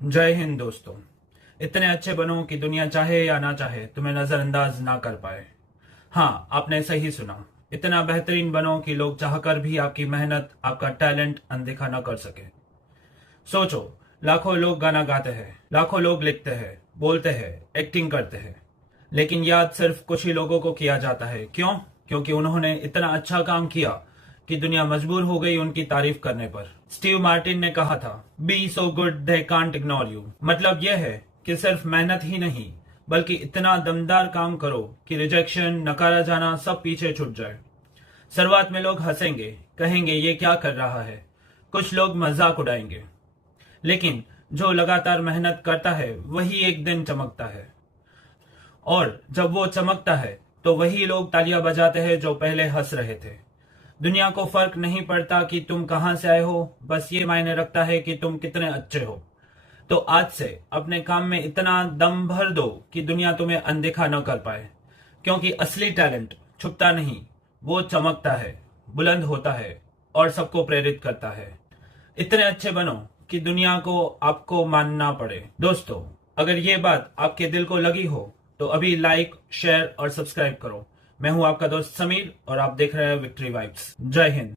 जय हिंद दोस्तों। इतने अच्छे बनो कि दुनिया चाहे या ना चाहे तुम्हें नजरअंदाज ना कर पाए। हाँ, आपने सही सुना। इतना बेहतरीन बनो कि लोग चाहकर भी आपकी मेहनत, आपका टैलेंट अनदेखा ना कर सके। सोचो, लाखों लोग गाना गाते हैं, लाखों लोग लिखते हैं, बोलते हैं, एक्टिंग करते हैं, लेकिन याद सिर्फ कुछ ही लोगों को किया जाता है। क्यों? क्योंकि उन्होंने इतना अच्छा काम किया कि दुनिया मजबूर हो गई उनकी तारीफ करने पर। स्टीव मार्टिन ने कहा था, be so good they can't ignore you. मतलब यह है कि सिर्फ मेहनत ही नहीं, बल्कि इतना दमदार काम करो कि रिजेक्शन, नकारा जाना सब पीछे छूट जाए। शुरुआत में लोग हंसेंगे, कहेंगे ये क्या कर रहा है, कुछ लोग मजाक उड़ाएंगे, लेकिन जो लगातार मेहनत करता है वही एक दिन चमकता है। और जब वो चमकता है तो वही लोग तालियां बजाते हैं जो पहले हंस रहे थे। दुनिया को फर्क नहीं पड़ता कि तुम कहां से आए हो, बस ये मायने रखता है कि तुम कितने अच्छे हो। तो आज से अपने काम में इतना दम भर दो कि दुनिया तुम्हें अनदेखा न कर पाए, क्योंकि असली टैलेंट छुपता नहीं, वो चमकता है, बुलंद होता है और सबको प्रेरित करता है। इतने अच्छे बनो कि दुनिया को आपको मानना पड़े। दोस्तों, अगर ये बात आपके दिल को लगी हो तो अभी लाइक, शेयर और सब्सक्राइब करो। मैं हूं आपका दोस्त समीर और आप देख रहे हैं विक्ट्री वाइब्स। जय हिंद।